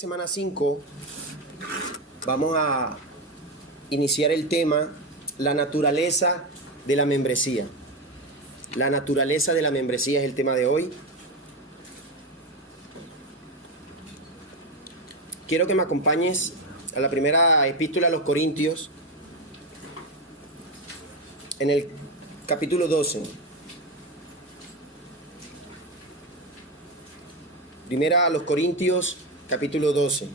semana 5 vamos a iniciar el tema, la naturaleza de la membresía. La naturaleza de la membresía es el tema de hoy. Quiero que me acompañes a la primera epístola a los Corintios, en el capítulo 12. Primera a los Corintios, capítulo 12.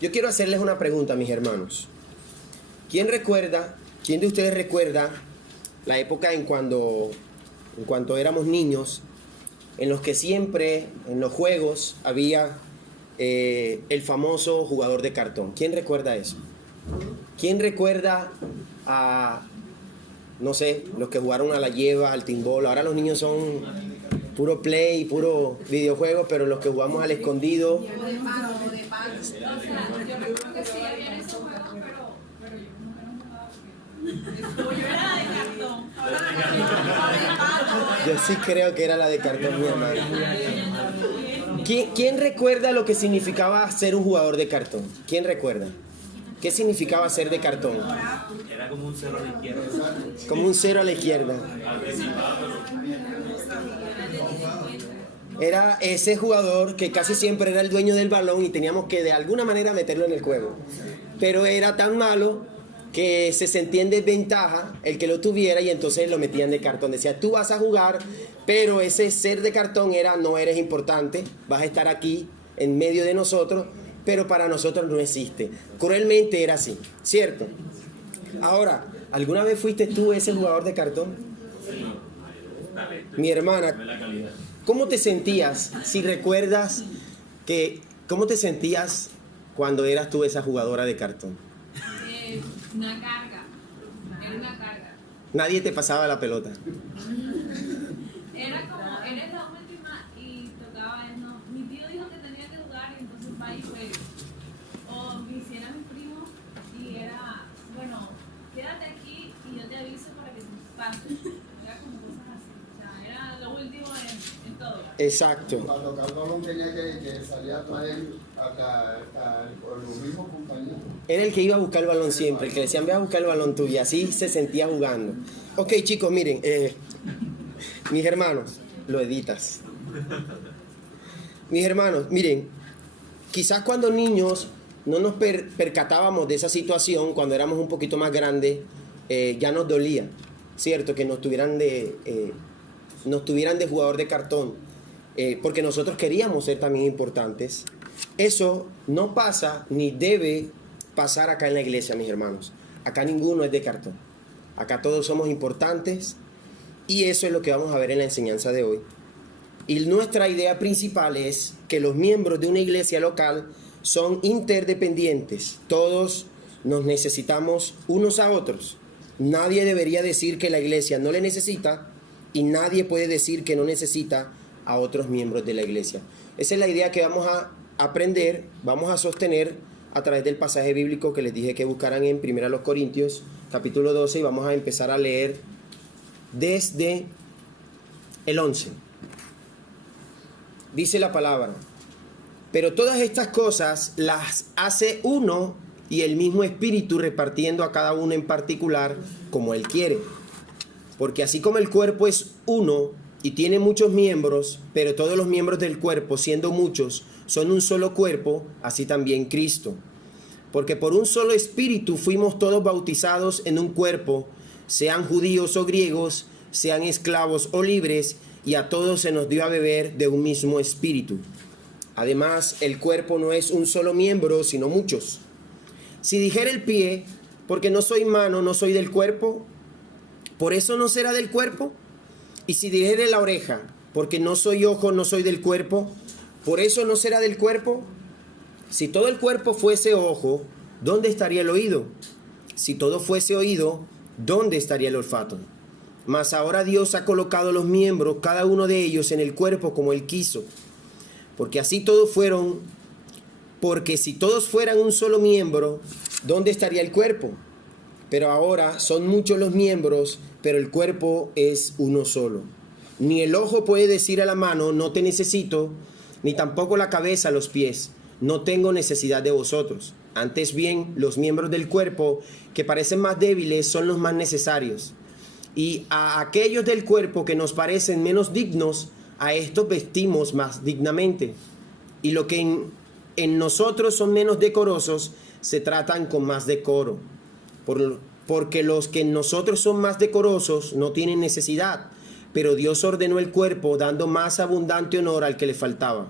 Yo quiero hacerles una pregunta, mis hermanos. ¿Quién de ustedes recuerda la época en cuanto éramos niños, en los que siempre en los juegos había el famoso jugador de cartón? ¿Quién recuerda eso? ¿Quién recuerda a, no sé, los que jugaron a la lleva, al timbol? Ahora los niños son puro play, puro videojuegos, pero los que jugamos al escondido. Yo recuerdo que sí había esos juegos, pero yo como que no jugaba. Yo era de cartón. Yo sí creo que era la de cartón, mi hermano. ¿Quién recuerda lo que significaba ser un jugador de cartón? ¿Quién recuerda? ¿Qué significaba ser de cartón? Era como un cero a la izquierda. Como un cero a la izquierda. Era ese jugador que casi siempre era el dueño del balón y teníamos que de alguna manera meterlo en el juego. Pero era tan malo que se sentía en desventaja el que lo tuviera y entonces lo metían de cartón. Decía, tú vas a jugar, pero ese ser de cartón era, no eres importante, vas a estar aquí en medio de nosotros, pero para nosotros no existe. Cruelmente era así, ¿cierto? Ahora, ¿alguna vez fuiste tú ese jugador de cartón? Mi hermana, ¿cómo te sentías, si recuerdas cómo te sentías cuando eras tú esa jugadora de cartón? Una carga, era una carga. Nadie te pasaba la pelota. Era como, eres la última y tocaba, no, mi tío dijo que tenía que jugar y entonces va y juega. O me hiciera mi primo y era, bueno, quédate aquí y yo te aviso para que tú pases. Era como cosas así, o sea, era lo último en todo. Exacto. Para tocar el balón tenía que salir a traer con los mismos compañeros. Era el que iba a buscar el balón siempre, el que decían, ve a buscar el balón tuyo, y así se sentía jugando. Ok, chicos, miren, mis hermanos, lo editas. Mis hermanos, miren, quizás cuando niños no nos percatábamos de esa situación, cuando éramos un poquito más grandes, ya nos dolía, ¿cierto? Que nos tuvieran de jugador de cartón, porque nosotros queríamos ser también importantes. Eso no pasa ni debe pasar acá en la iglesia, mis hermanos. Acá ninguno es de cartón. Acá todos somos importantes y eso es lo que vamos a ver en la enseñanza de hoy. Y nuestra idea principal es que los miembros de una iglesia local son interdependientes. Todos nos necesitamos unos a otros. Nadie debería decir que la iglesia no le necesita y nadie puede decir que no necesita a otros miembros de la iglesia. Esa es la idea que vamos a aprender, vamos a sostener a través del pasaje bíblico que les dije que buscaran en 1 Corintios, capítulo 12, y vamos a empezar a leer desde el 11. Dice la palabra, pero todas estas cosas las hace uno y el mismo Espíritu, repartiendo a cada uno en particular como Él quiere. Porque así como el cuerpo es uno y tiene muchos miembros, pero todos los miembros del cuerpo, siendo muchos, son un solo cuerpo, así también Cristo. Porque por un solo Espíritu fuimos todos bautizados en un cuerpo, sean judíos o griegos, sean esclavos o libres, y a todos se nos dio a beber de un mismo Espíritu. Además, el cuerpo no es un solo miembro, sino muchos. Si dijera el pie, porque no soy mano, no soy del cuerpo, ¿por eso no será del cuerpo? Y si dijere la oreja, porque no soy ojo, no soy del cuerpo, ¿por eso no será del cuerpo? Si todo el cuerpo fuese ojo, ¿dónde estaría el oído? Si todo fuese oído, ¿dónde estaría el olfato? Mas ahora Dios ha colocado los miembros, cada uno de ellos, en el cuerpo como Él quiso. Porque si todos fueran un solo miembro, ¿dónde estaría el cuerpo? Pero ahora son muchos los miembros, pero el cuerpo es uno solo. Ni el ojo puede decir a la mano, no te necesito, ni tampoco la cabeza a los pies, no tengo necesidad de vosotros. Antes bien, los miembros del cuerpo que parecen más débiles son los más necesarios. Y a aquellos del cuerpo que nos parecen menos dignos, a estos vestimos más dignamente. Y lo que en nosotros son menos decorosos, se tratan con más decoro. Porque los que en nosotros son más decorosos no tienen necesidad, pero Dios ordenó el cuerpo dando más abundante honor al que le faltaba,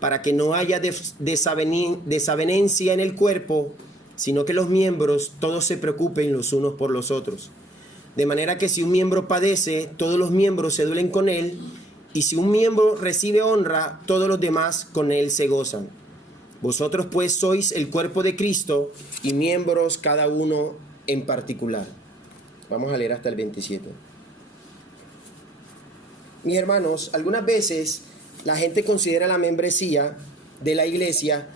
para que no haya desavenencia en el cuerpo, sino que los miembros todos se preocupen los unos por los otros. De manera que si un miembro padece, todos los miembros se duelen con él, y si un miembro recibe honra, todos los demás con él se gozan. Vosotros pues sois el cuerpo de Cristo y miembros cada uno en particular. Vamos a leer hasta el 27. Mis hermanos, algunas veces la gente considera la membresía de la iglesia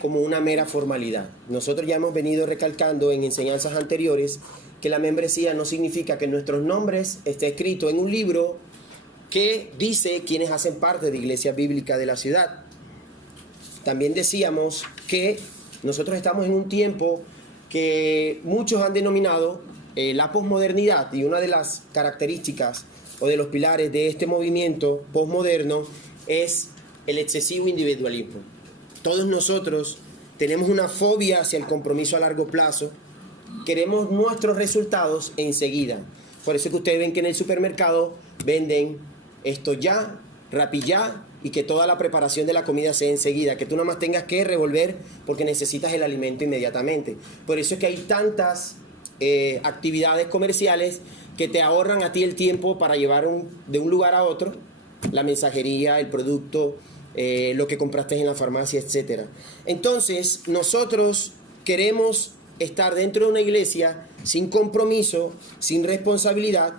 como una mera formalidad. Nosotros ya hemos venido recalcando en enseñanzas anteriores que la membresía no significa que nuestros nombres estén escritos en un libro que dice quiénes hacen parte de Iglesia Bíblica de la ciudad. También decíamos que nosotros estamos en un tiempo que muchos han denominado la posmodernidad, y una de las características o de los pilares de este movimiento posmoderno es el excesivo individualismo. Todos nosotros tenemos una fobia hacia el compromiso a largo plazo, queremos nuestros resultados enseguida. Por eso es que ustedes ven que en el supermercado venden esto ya, Rappi ya, y que toda la preparación de la comida sea enseguida, que tú nada más tengas que revolver porque necesitas el alimento inmediatamente. Por eso es que hay tantas actividades comerciales que te ahorran a ti el tiempo para llevar de un lugar a otro, la mensajería, el producto, lo que compraste en la farmacia, etc. Entonces, nosotros queremos estar dentro de una iglesia sin compromiso, sin responsabilidad,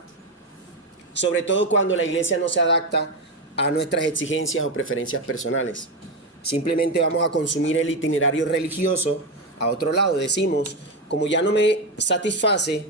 sobre todo cuando la iglesia no se adapta a nuestras exigencias o preferencias personales. Simplemente vamos a consumir el itinerario religioso a otro lado. Decimos, como ya no me satisface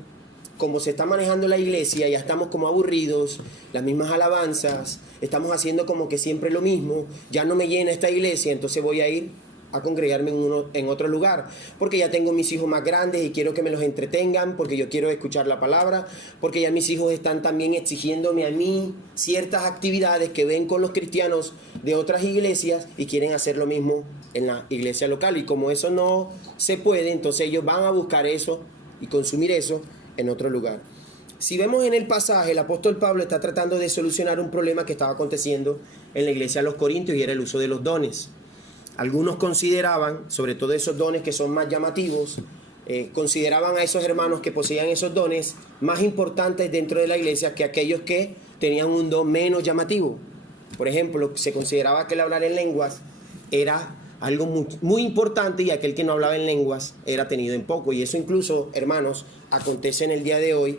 como se está manejando la iglesia, ya estamos como aburridos, las mismas alabanzas, estamos haciendo como que siempre lo mismo, ya no me llena esta iglesia, entonces voy a ir a congregarme en otro lugar, porque ya tengo mis hijos más grandes y quiero que me los entretengan, porque yo quiero escuchar la palabra, porque ya mis hijos están también exigiéndome a mí ciertas actividades que ven con los cristianos de otras iglesias y quieren hacer lo mismo en la iglesia local, y como eso no se puede, entonces ellos van a buscar eso y consumir eso en otro lugar. Si vemos en el pasaje, el apóstol Pablo está tratando de solucionar un problema que estaba aconteciendo en la iglesia de los Corintios, y era el uso de los dones. Algunos consideraban, sobre todo esos dones que son más llamativos, consideraban a esos hermanos que poseían esos dones más importantes dentro de la iglesia que aquellos que tenían un don menos llamativo. Por ejemplo, se consideraba que el hablar en lenguas era algo muy, muy importante, y aquel que no hablaba en lenguas era tenido en poco. Y eso incluso, hermanos, acontece en el día de hoy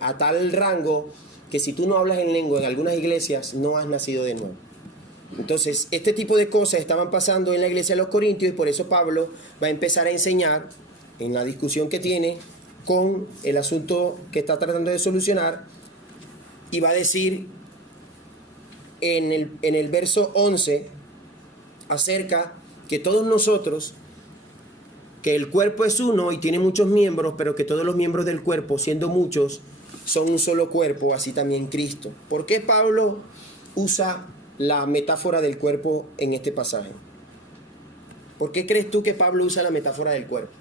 a tal rango que si tú no hablas en lengua en algunas iglesias no has nacido de nuevo. Entonces, este tipo de cosas estaban pasando en la iglesia de los Corintios, y por eso Pablo va a empezar a enseñar en la discusión que tiene con el asunto que está tratando de solucionar, y va a decir en el verso 11 acerca que todos nosotros, que el cuerpo es uno y tiene muchos miembros, pero que todos los miembros del cuerpo, siendo muchos, son un solo cuerpo, así también Cristo. ¿Por qué Pablo usa la metáfora del cuerpo en este pasaje? ¿Por qué crees tú que Pablo usa la metáfora del cuerpo?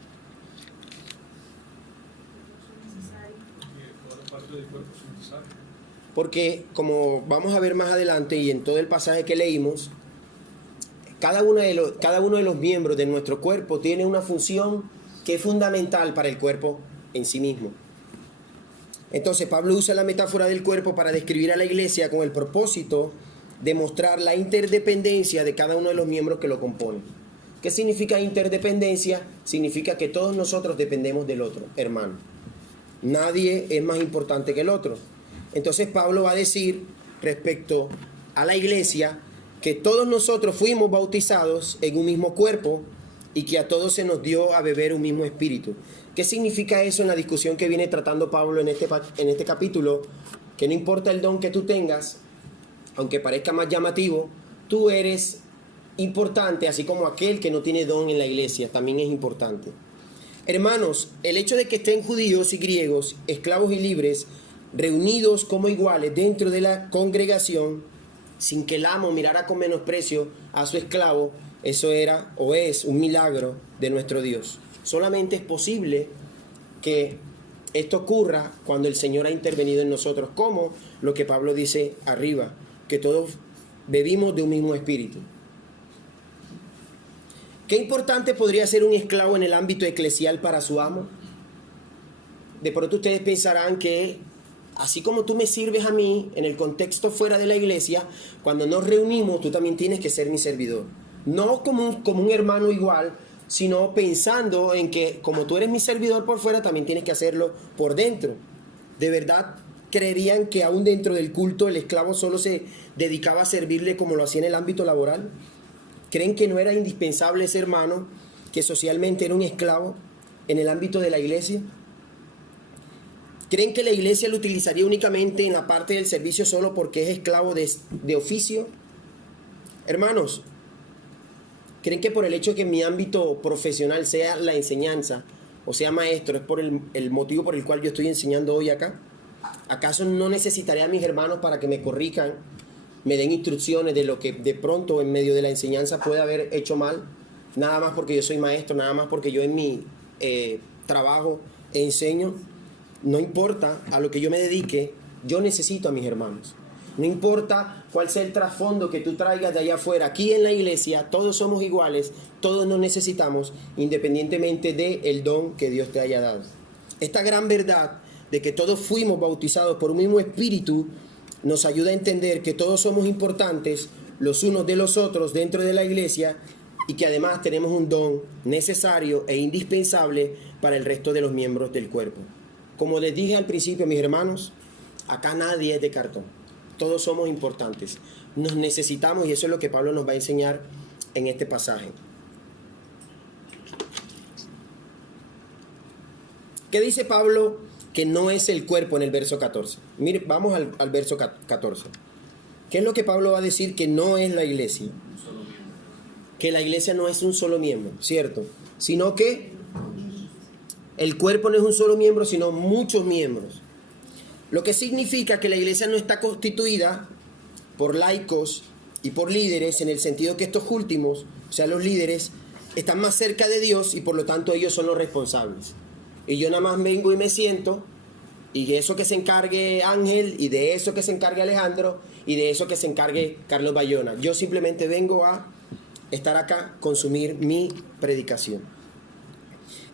Porque, como vamos a ver más adelante y en todo el pasaje que leímos, cada uno de los miembros de nuestro cuerpo tiene una función que es fundamental para el cuerpo en sí mismo. Entonces Pablo usa la metáfora del cuerpo para describir a la iglesia con el propósito de mostrar la interdependencia de cada uno de los miembros que lo componen. ¿Qué significa interdependencia? Significa que todos nosotros dependemos del otro, hermano. Nadie es más importante que el otro. Entonces Pablo va a decir respecto a la iglesia que todos nosotros fuimos bautizados en un mismo cuerpo, y que a todos se nos dio a beber un mismo espíritu. ¿Qué significa eso en la discusión que viene tratando Pablo en este capítulo? Que no importa el don que tú tengas, aunque parezca más llamativo, tú eres importante, así como aquel que no tiene don en la iglesia también es importante. Hermanos, el hecho de que estén judíos y griegos, esclavos y libres, reunidos como iguales dentro de la congregación, sin que el amo mirara con menosprecio a su esclavo, eso era o es un milagro de nuestro Dios. Solamente es posible que esto ocurra cuando el Señor ha intervenido en nosotros, como lo que Pablo dice arriba, que todos bebimos de un mismo espíritu. ¿Qué importante podría ser un esclavo en el ámbito eclesial para su amo? De pronto ustedes pensarán que así como tú me sirves a mí en el contexto fuera de la iglesia, cuando nos reunimos tú también tienes que ser mi servidor. No como un hermano igual, sino pensando en que como tú eres mi servidor por fuera, también tienes que hacerlo por dentro. ¿De verdad creerían que aún dentro del culto el esclavo solo se dedicaba a servirle como lo hacía en el ámbito laboral? ¿Creen que no era indispensable ese hermano que socialmente era un esclavo en el ámbito de la iglesia? ¿Creen que la iglesia lo utilizaría únicamente en la parte del servicio solo porque es esclavo de oficio? Hermanos, ¿creen que por el hecho de que en mi ámbito profesional sea la enseñanza o sea maestro es por el motivo por el cual yo estoy enseñando hoy acá? ¿Acaso no necesitaré a mis hermanos para que me corrijan, me den instrucciones de lo que de pronto en medio de la enseñanza puede haber hecho mal? Nada más porque yo soy maestro, nada más porque yo en mi trabajo enseño. No importa a lo que yo me dedique, yo necesito a mis hermanos. No importa cuál sea el trasfondo que tú traigas de allá afuera, aquí en la iglesia todos somos iguales, todos nos necesitamos, independientemente del don que Dios te haya dado. Esta gran verdad de que todos fuimos bautizados por un mismo espíritu nos ayuda a entender que todos somos importantes los unos de los otros dentro de la iglesia y que además tenemos un don necesario e indispensable para el resto de los miembros del cuerpo. Como les dije al principio, mis hermanos, acá nadie es de cartón. Todos somos importantes. Nos necesitamos y eso es lo que Pablo nos va a enseñar en este pasaje. ¿Qué dice Pablo que no es el cuerpo en el verso 14? Mire, vamos al verso 14. ¿Qué es lo que Pablo va a decir que no es la iglesia? Que la iglesia no es un solo miembro, ¿cierto? Sino que el cuerpo no es un solo miembro, sino muchos miembros. Lo que significa que la iglesia no está constituida por laicos y por líderes, en el sentido que estos últimos, o sea, los líderes, están más cerca de Dios y por lo tanto ellos son los responsables. Y yo nada más vengo y me siento, y de eso que se encargue Ángel, y de eso que se encargue Alejandro, y de eso que se encargue Carlos Bayona. Yo simplemente vengo a estar acá, consumir mi predicación.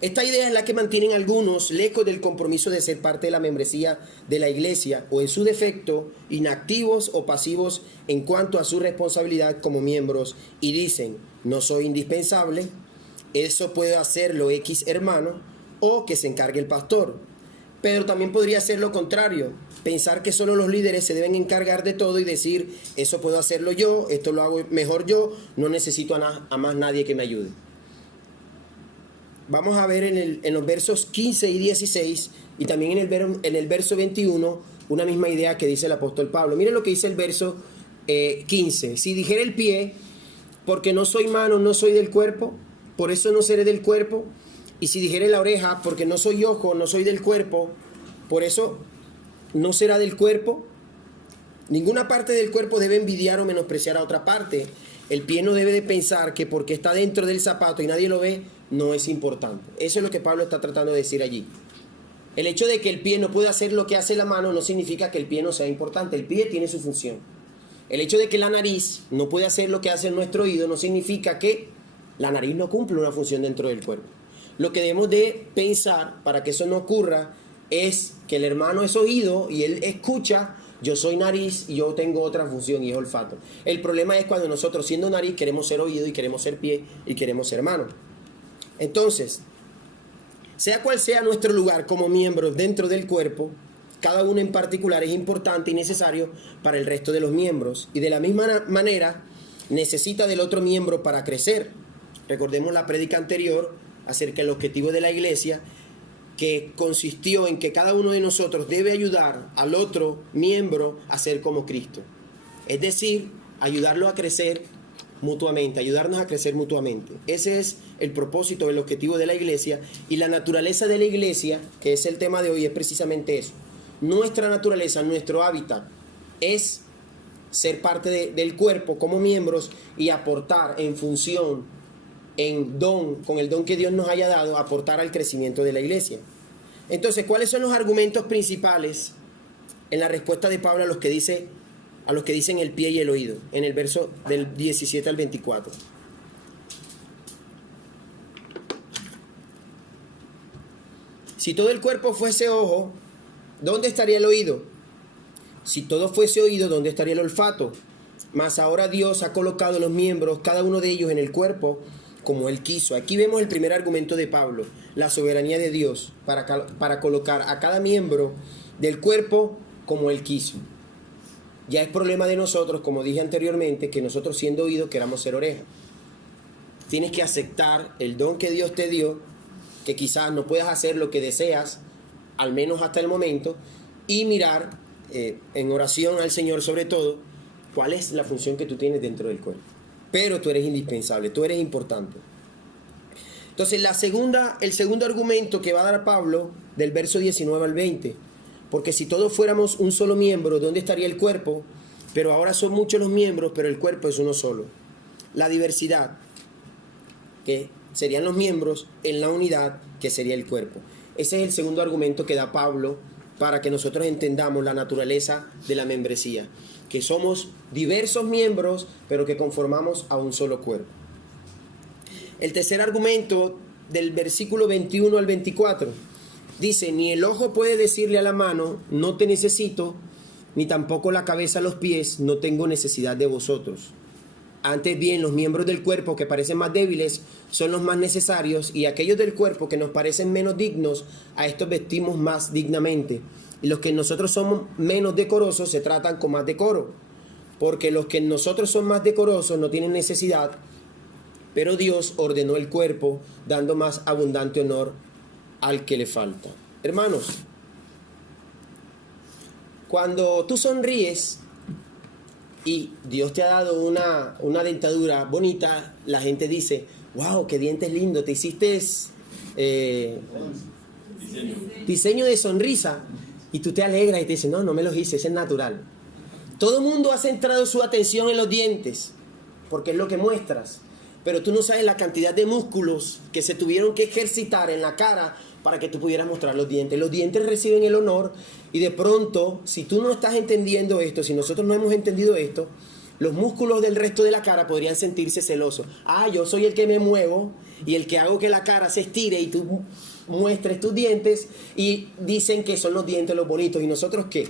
Esta idea es la que mantienen algunos lejos del compromiso de ser parte de la membresía de la iglesia o en su defecto inactivos o pasivos en cuanto a su responsabilidad como miembros y dicen, no soy indispensable, eso puede hacerlo X hermano o que se encargue el pastor. Pero también podría ser lo contrario, pensar que solo los líderes se deben encargar de todo y decir, eso puedo hacerlo yo, esto lo hago mejor yo, no necesito a más nadie que me ayude. Vamos a ver en los versos 15 y 16 y también en el verso 21 una misma idea que dice el apóstol Pablo. Miren lo que dice el verso 15. Si dijera el pie, porque no soy mano, no soy del cuerpo, por eso no seré del cuerpo. Y si dijera la oreja, porque no soy ojo, no soy del cuerpo, por eso no será del cuerpo. Ninguna parte del cuerpo debe envidiar o menospreciar a otra parte. El pie no debe de pensar que porque está dentro del zapato y nadie lo ve, no es importante. Eso es lo que Pablo está tratando de decir allí. El hecho de que el pie no pueda hacer lo que hace la mano no significa que el pie no sea importante. El pie tiene su función. El hecho de que la nariz no puede hacer lo que hace nuestro oído no significa que la nariz no cumple una función dentro del cuerpo. Lo que debemos de pensar para que eso no ocurra es que el hermano es oído y él escucha. Yo soy nariz y yo tengo otra función y es olfato. El problema es cuando nosotros, siendo nariz, queremos ser oído y queremos ser pie y queremos ser mano. Entonces, sea cual sea nuestro lugar como miembros dentro del cuerpo, cada uno en particular es importante y necesario para el resto de los miembros. Y de la misma manera, necesita del otro miembro para crecer. Recordemos la prédica anterior acerca del objetivo de la iglesia, que consistió en que cada uno de nosotros debe ayudar al otro miembro a ser como Cristo. Es decir, ayudarlo a crecer mutuamente, ayudarnos a crecer mutuamente. Ese es el propósito, el objetivo de la iglesia, y la naturaleza de la iglesia, que es el tema de hoy, es precisamente eso. Nuestra naturaleza, nuestro hábitat, es ser parte del cuerpo como miembros y aportar en función, en don, con el don que Dios nos haya dado, aportar al crecimiento de la iglesia. Entonces, ¿cuáles son los argumentos principales en la respuesta de Pablo a los que dicen el pie y el oído? En el verso del 17 al 24. Si todo el cuerpo fuese ojo, ¿dónde estaría el oído? Si todo fuese oído, ¿dónde estaría el olfato? Mas ahora Dios ha colocado los miembros, cada uno de ellos, en el cuerpo como Él quiso. Aquí vemos el primer argumento de Pablo, la soberanía de Dios para colocar a cada miembro del cuerpo como Él quiso. Ya es problema de nosotros, como dije anteriormente, que nosotros siendo oídos queramos ser orejas. Tienes que aceptar el don que Dios te dio, que quizás no puedas hacer lo que deseas, al menos hasta el momento, y mirar en oración al Señor sobre todo, cuál es la función que tú tienes dentro del cuerpo. Pero tú eres indispensable, tú eres importante. Entonces el segundo argumento que va a dar Pablo, del verso 19 al 20, porque si todos fuéramos un solo miembro, ¿dónde estaría el cuerpo? Pero ahora son muchos los miembros, pero el cuerpo es uno solo. La diversidad, que serían los miembros, en la unidad, que sería el cuerpo. Ese es el segundo argumento que da Pablo para que nosotros entendamos la naturaleza de la membresía, que somos diversos miembros, pero que conformamos a un solo cuerpo. El tercer argumento, del versículo 21 al 24, dice: ni el ojo puede decirle a la mano, no te necesito, ni tampoco la cabeza a los pies, no tengo necesidad de vosotros. Antes bien, los miembros del cuerpo que parecen más débiles son los más necesarios, y aquellos del cuerpo que nos parecen menos dignos, a estos vestimos más dignamente. Y los que en nosotros somos menos decorosos se tratan con más decoro, porque los que en nosotros son más decorosos no tienen necesidad, pero Dios ordenó el cuerpo, dando más abundante honor al que le falta. Hermanos, cuando tú sonríes y Dios te ha dado una dentadura bonita, la gente dice: wow, qué dientes lindos, te hiciste diseño de sonrisa, y tú te alegras y te dices: no me los hice, ese es natural. Todo el mundo ha centrado su atención en los dientes, porque es lo que muestras, pero tú no sabes la cantidad de músculos que se tuvieron que ejercitar en la cara para que tú pudieras mostrar los dientes. Los dientes reciben el honor, y de pronto, si tú no estás entendiendo esto, si nosotros no hemos entendido esto, los músculos del resto de la cara podrían sentirse celosos. Yo soy el que me muevo y el que hago que la cara se estire y tú muestres tus dientes, y dicen que son los dientes los bonitos. ¿Y nosotros qué?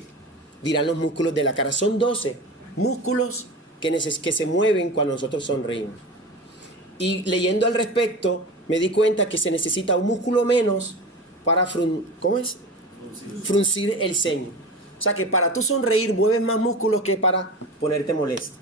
Dirán los músculos de la cara. Son 12 músculos que se mueven cuando nosotros sonreímos. Y leyendo al respecto, me di cuenta que se necesita un músculo menos para fruncir el ceño. O sea que para tú sonreír mueves más músculos que para ponerte molesto.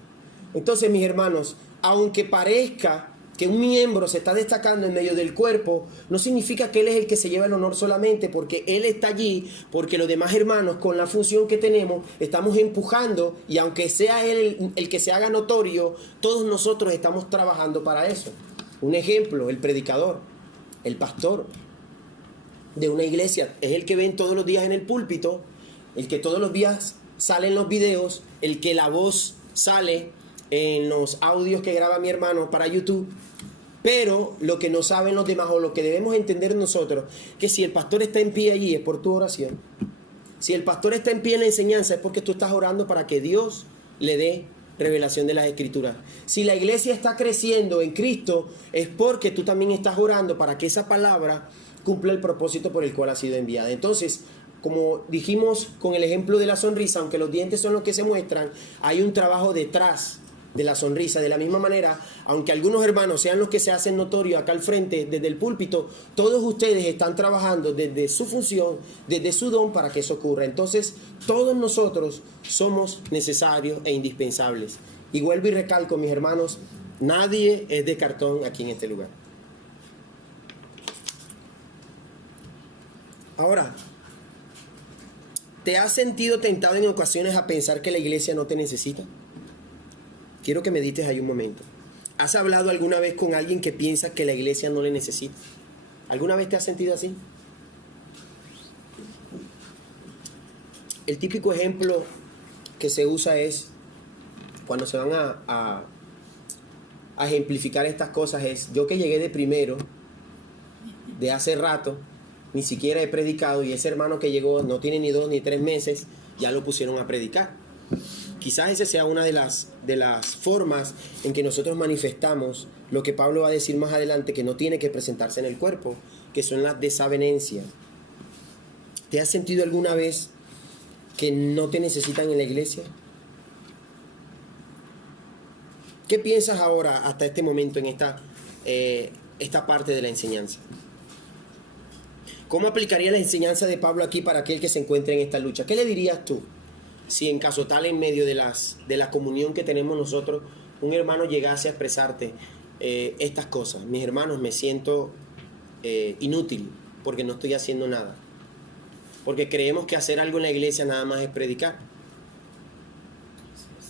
Entonces, mis hermanos, aunque parezca que un miembro se está destacando en medio del cuerpo, no significa que él es el que se lleva el honor solamente, porque él está allí, porque los demás hermanos, con la función que tenemos, estamos empujando, y aunque sea él el que se haga notorio, todos nosotros estamos trabajando para eso. Un ejemplo: el predicador, el pastor de una iglesia, es el que ven todos los días en el púlpito, el que todos los días sale en los videos, el que la voz sale en los audios que graba mi hermano para YouTube. Pero lo que no saben los demás, o lo que debemos entender nosotros, que si el pastor está en pie allí es por tu oración. Si el pastor está en pie en la enseñanza es porque tú estás orando para que Dios le dé revelación de las Escrituras. Si la iglesia está creciendo en Cristo es porque tú también estás orando para que esa palabra cumpla el propósito por el cual ha sido enviada. Entonces, como dijimos con el ejemplo de la sonrisa, aunque los dientes son los que se muestran, hay un trabajo detrás de la sonrisa. De la misma manera, aunque algunos hermanos sean los que se hacen notorios acá al frente desde el púlpito, todos ustedes están trabajando desde su función, desde su don, para que eso ocurra. Entonces, todos nosotros somos necesarios e indispensables. Y vuelvo y recalco, mis hermanos, Nadie es de cartón aquí en este lugar. Ahora, ¿te has sentido tentado en ocasiones a pensar que la iglesia no te necesita? Quiero que medites ahí un momento. ¿Has hablado alguna vez con alguien que piensa que la iglesia no le necesita? ¿Alguna vez te has sentido así? El típico ejemplo que se usa es, cuando se van a ejemplificar estas cosas, es: yo que llegué de primero, de hace rato, ni siquiera he predicado, y ese hermano que llegó no tiene ni 2 ni 3 meses, ya lo pusieron a predicar. Quizás esa sea una de las formas en que nosotros manifestamos lo que Pablo va a decir más adelante, que no tiene que presentarse en el cuerpo, que son las desavenencias. ¿Te has sentido alguna vez que no te necesitan en la iglesia? ¿Qué piensas ahora, hasta este momento, en esta parte de la enseñanza? ¿Cómo aplicaría la enseñanza de Pablo aquí para aquel que se encuentre en esta lucha? ¿Qué le dirías tú si en caso tal, en medio de la comunión que tenemos nosotros, un hermano llegase a expresarte estas cosas? Mis hermanos, me siento inútil porque no estoy haciendo nada. Porque creemos que hacer algo en la iglesia nada más es predicar.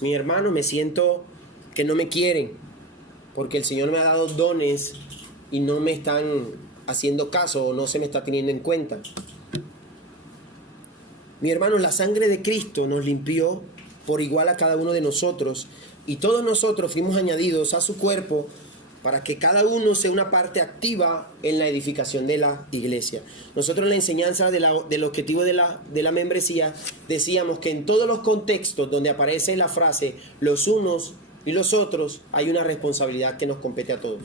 Mis hermanos, me siento que no me quieren porque el Señor me ha dado dones y no me están haciendo caso o no se me está teniendo en cuenta. Mis hermanos, la sangre de Cristo nos limpió por igual a cada uno de nosotros, y todos nosotros fuimos añadidos a su cuerpo para que cada uno sea una parte activa en la edificación de la iglesia. Nosotros en la enseñanza del objetivo de la membresía decíamos que en todos los contextos donde aparece la frase los unos y los otros, hay una responsabilidad que nos compete a todos: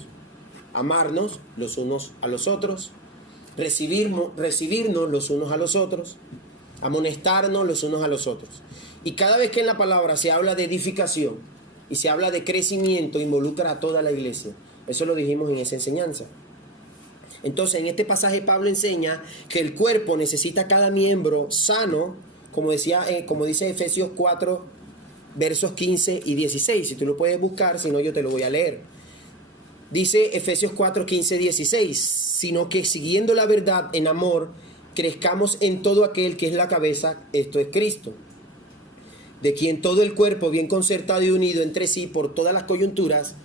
amarnos los unos a los otros, recibirnos los unos a los otros, amonestarnos los unos a los otros. Y cada vez que en la palabra se habla de edificación y se habla de crecimiento, involucra a toda la iglesia. Eso lo dijimos en esa enseñanza. Entonces, en este pasaje Pablo enseña que el cuerpo necesita cada miembro sano, como dice Efesios 4, versos 15 y 16. Si tú lo puedes buscar, si no yo te lo voy a leer. Dice Efesios 4, 15, 16, sino que siguiendo la verdad en amor, crezcamos en todo aquel que es la cabeza, esto es Cristo, de quien todo el cuerpo, bien concertado y unido entre sí por todas las coyunturas,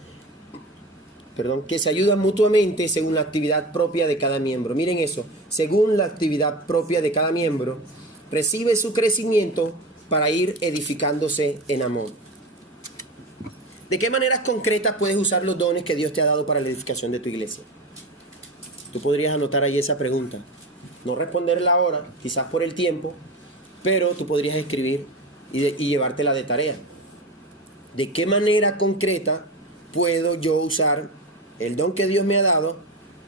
que se ayudan mutuamente según la actividad propia de cada miembro. Miren eso, según la actividad propia de cada miembro, recibe su crecimiento para ir edificándose en amor. ¿De qué maneras concretas puedes usar los dones que Dios te ha dado para la edificación de tu iglesia? Tú podrías anotar ahí esa pregunta. No responderla ahora, quizás por el tiempo, pero tú podrías escribir y llevártela de tarea. ¿De qué manera concreta puedo yo usar el don que Dios me ha dado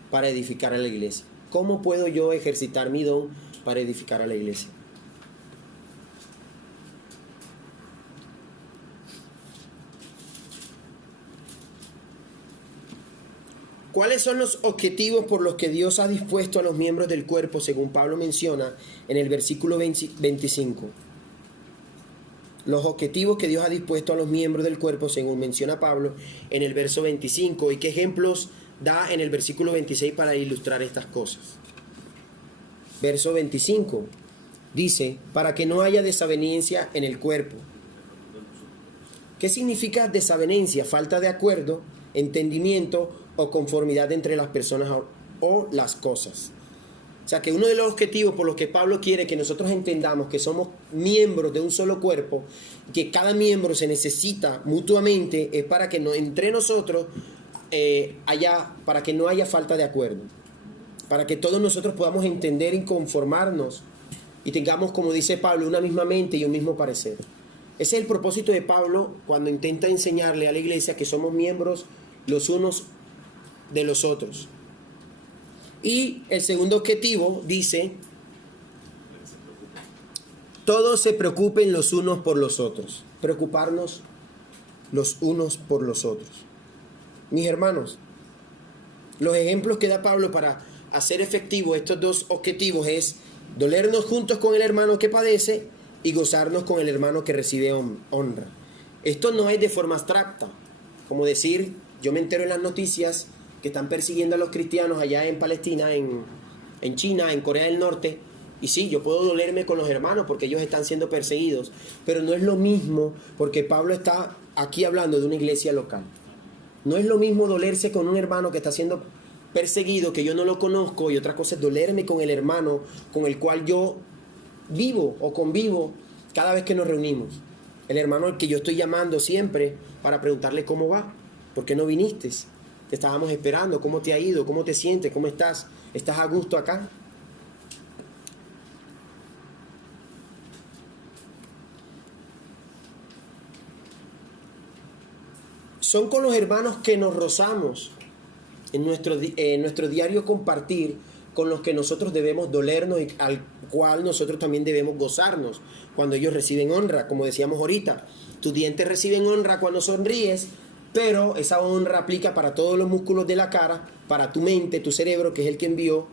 para edificar a la iglesia? ¿Cómo puedo yo ejercitar mi don para edificar a la iglesia? ¿Cuáles son los objetivos por los que Dios ha dispuesto a los miembros del cuerpo, según Pablo menciona en el versículo 25? Los objetivos que Dios ha dispuesto a los miembros del cuerpo, según menciona Pablo en el verso 25. ¿Y qué ejemplos da en el versículo 26 para ilustrar estas cosas? Verso 25 dice: para que no haya desavenencia en el cuerpo. ¿Qué significa desavenencia? Falta de acuerdo, entendimiento o conformidad entre las personas o las cosas. O sea, que uno de los objetivos por los que Pablo quiere que nosotros entendamos que somos miembros de un solo cuerpo, que cada miembro se necesita mutuamente, es para que entre nosotros para que no haya falta de acuerdo, para que todos nosotros podamos entender y conformarnos y tengamos, como dice Pablo, una misma mente y un mismo parecer. Ese es el propósito de Pablo cuando intenta enseñarle a la iglesia que somos miembros los unos de los otros. Y el segundo objetivo dice: todos se preocupen los unos por los otros. Preocuparnos los unos por los otros. Mis hermanos, los ejemplos que da Pablo para hacer efectivo estos dos objetivos es dolernos juntos con el hermano que padece y gozarnos con el hermano que recibe honra. Esto no es de forma abstracta, como decir Yo me entero en las noticias que están persiguiendo a los cristianos allá en Palestina, en China, en Corea del Norte. Y sí, yo puedo dolerme con los hermanos porque ellos están siendo perseguidos. Pero no es lo mismo, porque Pablo está aquí hablando de una iglesia local. No es lo mismo dolerse con un hermano que está siendo perseguido, que yo no lo conozco, y otra cosa es dolerme con el hermano con el cual yo vivo o convivo cada vez que nos reunimos. El hermano al que yo estoy llamando siempre para preguntarle cómo va, por qué no viniste, te estábamos esperando, cómo te ha ido, cómo te sientes, cómo estás, ¿estás a gusto acá? Son con los hermanos que nos rozamos en nuestro diario compartir, con los que nosotros debemos dolernos y al cual nosotros también debemos gozarnos cuando ellos reciben honra. Como decíamos ahorita, tus dientes reciben honra cuando sonríes, pero esa honra aplica para todos los músculos de la cara, para tu mente, tu cerebro, que es el que envió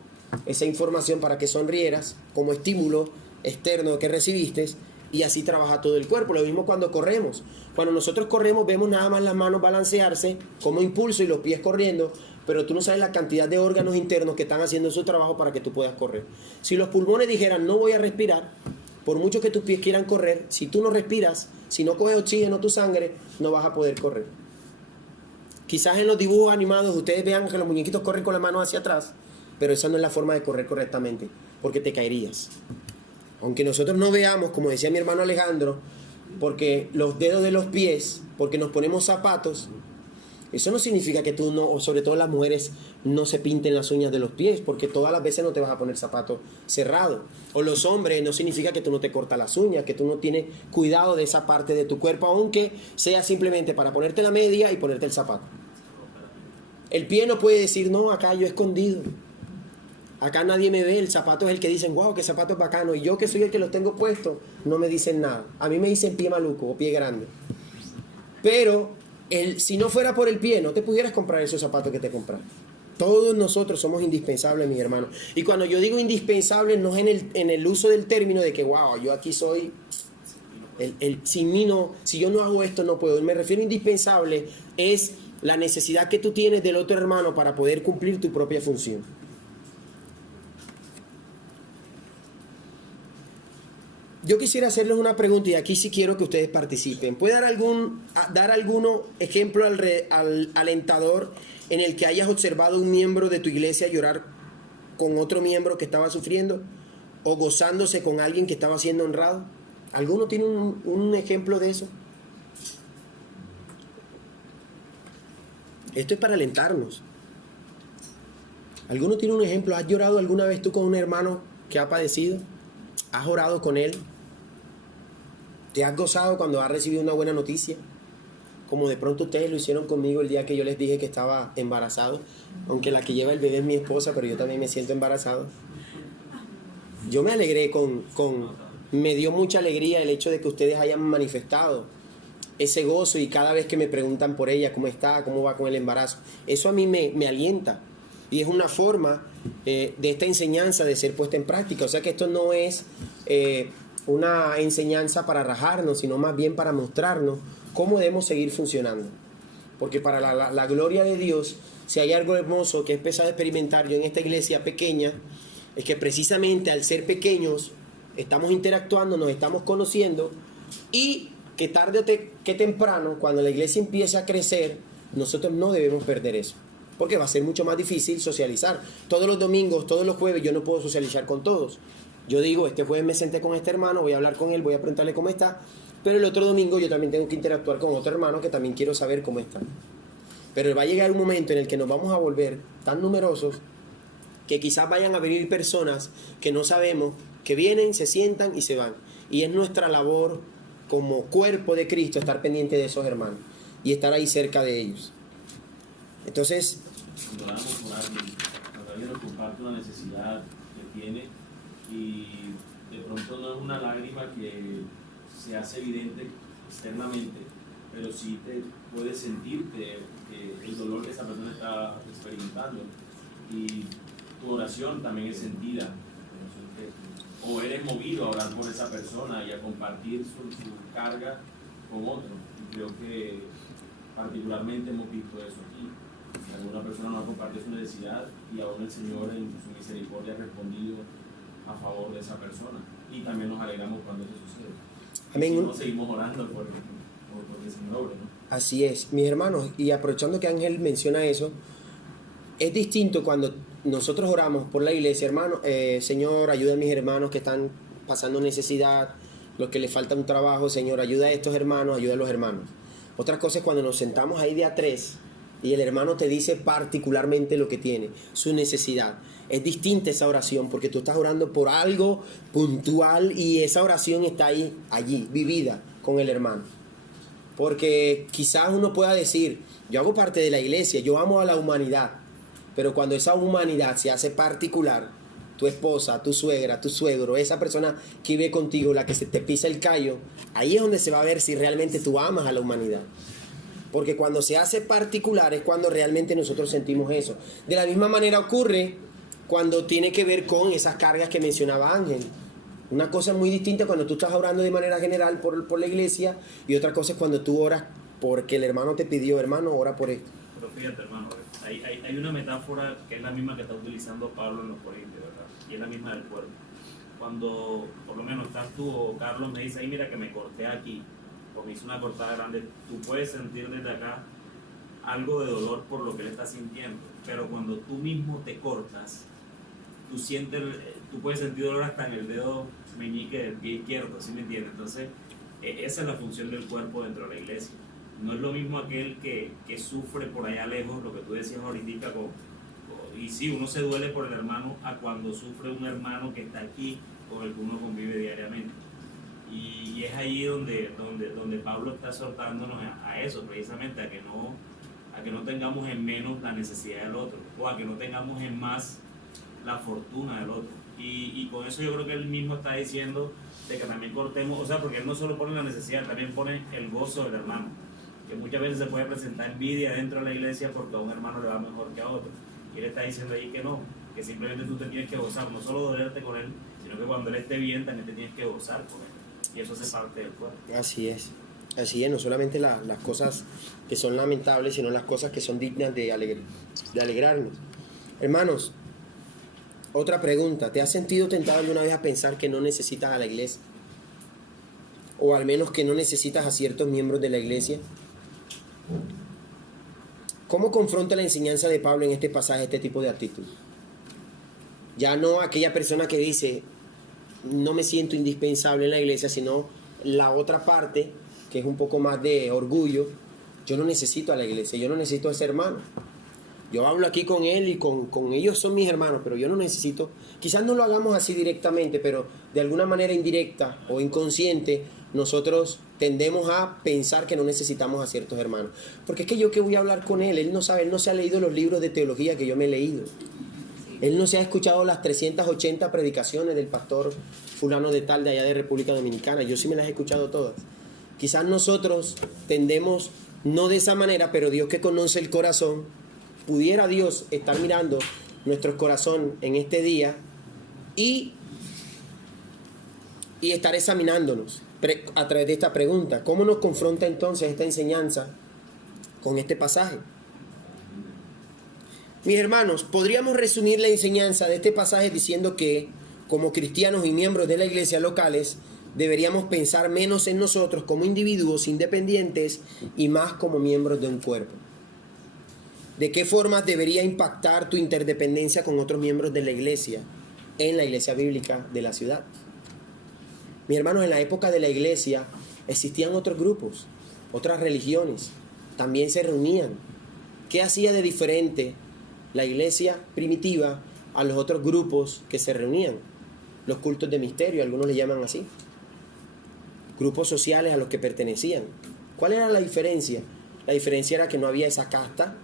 esa información para que sonrieras como estímulo externo que recibiste, y así trabaja todo el cuerpo. Lo mismo cuando corremos. Cuando nosotros corremos vemos nada más las manos balancearse como impulso y los pies corriendo, pero tú no sabes la cantidad de órganos internos que están haciendo su trabajo para que tú puedas correr. Si los pulmones dijeran no voy a respirar, por mucho que tus pies quieran correr, si tú no respiras, si no coges oxígeno tu sangre, no vas a poder correr. Quizás en los dibujos animados ustedes vean que los muñequitos corren con la mano hacia atrás, pero esa no es la forma de correr correctamente, porque te caerías. Aunque nosotros no veamos, como decía mi hermano Alejandro, porque los dedos de los pies, porque nos ponemos zapatos, eso no significa que tú no, o sobre todo las mujeres, no se pinten las uñas de los pies, porque todas las veces no te vas a poner zapatos cerrados. O los hombres, no significa que tú no te cortas las uñas, que tú no tienes cuidado de esa parte de tu cuerpo, aunque sea simplemente para ponerte la media y ponerte el zapato. El pie no puede decir, no, acá yo escondido. Acá nadie me ve, el zapato es el que dicen, wow, qué zapato es bacano. Y yo que soy el que los tengo puestos, no me dicen nada. A mí me dicen pie maluco o pie grande. Pero si no fuera por el pie, no te pudieras comprar esos zapatos que te compras. Todos nosotros somos indispensables, mis hermanos. Y cuando yo digo indispensables, no es en el uso del término de que, wow, yo aquí soy, sin mí no, si yo no hago esto no puedo. Me refiero a indispensable, es la necesidad que tú tienes del otro hermano para poder cumplir tu propia función. Yo quisiera hacerles una pregunta y aquí sí quiero que ustedes participen. ¿Puede dar alguno ejemplo alentador en el que hayas observado un miembro de tu iglesia llorar con otro miembro que estaba sufriendo o gozándose con alguien que estaba siendo honrado? ¿Alguno tiene un ejemplo de eso? Esto es para alentarnos. ¿Alguno tiene un ejemplo? ¿Has llorado alguna vez tú con un hermano que ha padecido? ¿Has orado con él? ¿Te has gozado cuando has recibido una buena noticia? Como de pronto ustedes lo hicieron conmigo el día que yo les dije que estaba embarazado. Aunque la que lleva el bebé es mi esposa, pero yo también me siento embarazado. Yo me alegré me dio mucha alegría el hecho de que ustedes hayan manifestado ese gozo, y cada vez que me preguntan por ella, cómo está, cómo va con el embarazo, eso a mí me alienta. Y es una forma de esta enseñanza de ser puesta en práctica. O sea que esto no es una enseñanza para rajarnos, sino más bien para mostrarnos cómo debemos seguir funcionando. Porque para la gloria de Dios, si hay algo hermoso que he empezado a experimentar yo en esta iglesia pequeña, es que precisamente al ser pequeños estamos interactuando, nos estamos conociendo, y que tarde o que temprano, cuando la iglesia empiece a crecer, nosotros no debemos perder eso. Porque va a ser mucho más difícil socializar. Todos los domingos, todos los jueves, yo no puedo socializar con todos. Yo digo, este jueves me senté con este hermano, voy a hablar con él, voy a preguntarle cómo está. Pero el otro domingo yo también tengo que interactuar con otro hermano que también quiero saber cómo está. Pero va a llegar un momento en el que nos vamos a volver tan numerosos que quizás vayan a venir personas que no sabemos, que vienen, se sientan y se van. Y es nuestra labor como cuerpo de Cristo estar pendiente de esos hermanos y estar ahí cerca de ellos. Entonces, cuando oramos por alguien nos comparte una necesidad que tiene, y de pronto no es una lágrima que se hace evidente externamente, pero sí te puedes sentirte el dolor que esa persona está experimentando, y tu oración también es sentida, o eres movido a orar por esa persona y a compartir su carga con otro. Y creo que particularmente hemos visto eso aquí. Alguna persona nos ha compartido su necesidad y aún el Señor en su misericordia ha respondido a favor de esa persona. Y también nos alegramos cuando eso sucede. Amén. Y si no, seguimos orando porque el Señor obre, ¿no? Así es, mis hermanos, y aprovechando que Ángel menciona eso, es distinto cuando nosotros oramos por la iglesia, hermano, Señor, ayuda a mis hermanos que están pasando necesidad, los que les falta un trabajo, Señor, ayuda a estos hermanos, ayuda a los hermanos. Otra cosa es cuando nos sentamos ahí de a tres y el hermano te dice particularmente lo que tiene, su necesidad. Es distinta esa oración porque tú estás orando por algo puntual y esa oración está ahí, allí, vivida con el hermano. Porque quizás uno pueda decir, yo hago parte de la iglesia, yo amo a la humanidad, pero cuando esa humanidad se hace particular, tu esposa, tu suegra, tu suegro, esa persona que vive contigo, la que se te pisa el callo, ahí es donde se va a ver si realmente tú amas a la humanidad. Porque cuando se hace particular es cuando realmente nosotros sentimos eso. De la misma manera ocurre cuando tiene que ver con esas cargas que mencionaba Ángel. Una cosa muy distinta cuando tú estás orando de manera general por la iglesia y otra cosa es cuando tú oras porque el hermano te pidió, hermano, ora por esto. Pero fíjate, hermano, hay una metáfora que es la misma que está utilizando Pablo en los Corintios, ¿verdad? Y es la misma del cuerpo. Cuando, por lo menos, estás tú o Carlos me dice, ay, mira que me corté aquí, o me hice una cortada grande, tú puedes sentir desde acá algo de dolor por lo que él está sintiendo, pero cuando tú mismo te cortas, tú puedes sentir dolor hasta en el dedo meñique del pie izquierdo, ¿sí me entiendes? Entonces, esa es la función del cuerpo dentro de la iglesia. No es lo mismo aquel que sufre por allá lejos, lo que tú decías ahorita, y sí, uno se duele por el hermano, a cuando sufre un hermano que está aquí, con el que uno convive diariamente. Y es ahí donde Pablo está exhortándonos a eso, precisamente, a que no tengamos en menos la necesidad del otro, o a que no tengamos en más la fortuna del otro. Y con eso yo creo que él mismo está diciendo de que también cortemos, o sea, porque él no solo pone la necesidad, también pone el gozo del hermano, que muchas veces se puede presentar envidia dentro de la iglesia porque a un hermano le va mejor que a otro, y él está diciendo ahí que no, que simplemente tú te tienes que gozar, no solo dolerte con él, sino que cuando él esté bien también te tienes que gozar con él, y eso hace parte del cuerpo. Así es, no solamente las cosas que son lamentables, sino las cosas que son dignas de alegrarnos. Hermanos, otra pregunta, ¿te has sentido tentado alguna vez a pensar que no necesitas a la iglesia? O al menos que no necesitas a ciertos miembros de la iglesia. ¿Cómo confronta la enseñanza de Pablo en este pasaje este tipo de actitud? Ya no aquella persona que dice, no me siento indispensable en la iglesia, sino la otra parte, que es un poco más de orgullo. Yo no necesito a la iglesia, yo no necesito a ese hermano. Yo hablo aquí con él y con ellos son mis hermanos, pero yo no necesito, quizás no lo hagamos así directamente, pero de alguna manera indirecta o inconsciente, nosotros tendemos a pensar que no necesitamos a ciertos hermanos. Porque es que yo que voy a hablar con él no sabe, él no se ha leído los libros de teología que yo me he leído. Él no se ha escuchado las 380 predicaciones del pastor fulano de tal de allá de República Dominicana. Yo sí me las he escuchado todas. Quizás nosotros tendemos, no de esa manera, pero Dios que conoce el corazón, pudiera Dios estar mirando nuestro corazón en este día y estar examinándonos a través de esta pregunta. ¿Cómo nos confronta entonces esta enseñanza con este pasaje? Mis hermanos, podríamos resumir la enseñanza de este pasaje diciendo que, como cristianos y miembros de la iglesia locales, deberíamos pensar menos en nosotros como individuos independientes y más como miembros de un cuerpo. ¿De qué formas debería impactar tu interdependencia con otros miembros de la iglesia en la iglesia bíblica de la ciudad? Mis hermanos, en la época de la iglesia existían otros grupos, otras religiones, también se reunían. ¿Qué hacía de diferente la iglesia primitiva a los otros grupos que se reunían? Los cultos de misterio, algunos le llaman así. Grupos sociales a los que pertenecían. ¿Cuál era la diferencia? La diferencia era que no había esa casta,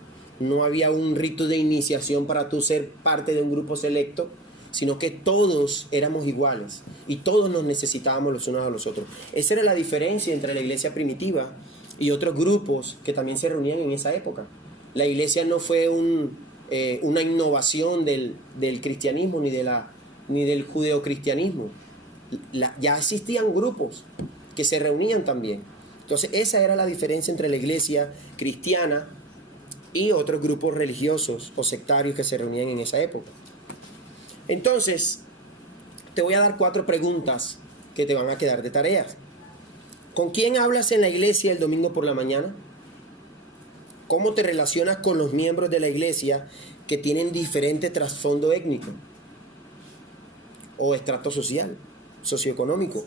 no había un rito de iniciación para tú ser parte de un grupo selecto, sino que todos éramos iguales y todos nos necesitábamos los unos a los otros. Esa era la diferencia entre la iglesia primitiva y otros grupos que también se reunían en esa época. La iglesia no fue una innovación del cristianismo ni del judeocristianismo. Ya existían grupos que se reunían también. Entonces esa era la diferencia entre la iglesia cristiana y otros grupos religiosos o sectarios que se reunían en esa época. Entonces, te voy a dar 4 preguntas que te van a quedar de tareas. ¿Con quién hablas en la iglesia el domingo por la mañana? ¿Cómo te relacionas con los miembros de la iglesia que tienen diferente trasfondo étnico o estrato social, socioeconómico?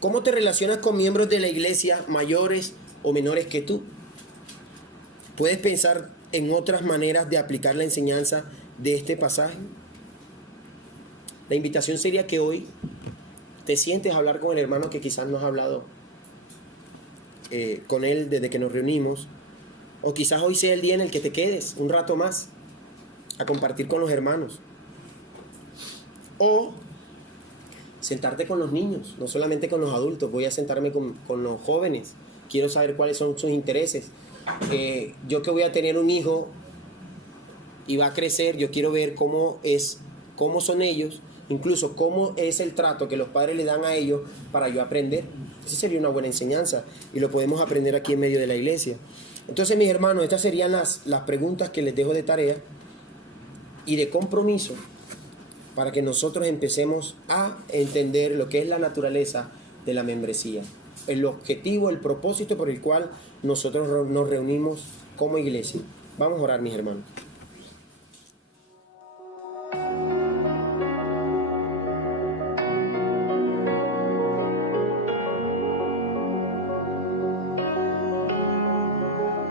¿Cómo te relacionas con miembros de la iglesia mayores o menores que tú? ¿Puedes pensar en otras maneras de aplicar la enseñanza de este pasaje? La invitación sería que hoy te sientes a hablar con el hermano que quizás no has hablado con él desde que nos reunimos, o quizás hoy sea el día en el que te quedes un rato más a compartir con los hermanos, o sentarte con los niños, no solamente con los adultos. Voy a sentarme con los jóvenes, quiero saber cuáles son sus intereses. Yo que voy a tener un hijo y va a crecer, yo quiero ver cómo son ellos, incluso cómo es el trato que los padres le dan a ellos para yo aprender. Esa sería una buena enseñanza y lo podemos aprender aquí en medio de la iglesia. Entonces, mis hermanos, estas serían las preguntas que les dejo de tarea y de compromiso para que nosotros empecemos a entender lo que es la naturaleza de la membresía, el objetivo, el propósito por el cual nosotros nos reunimos como iglesia. Vamos a orar, mis hermanos.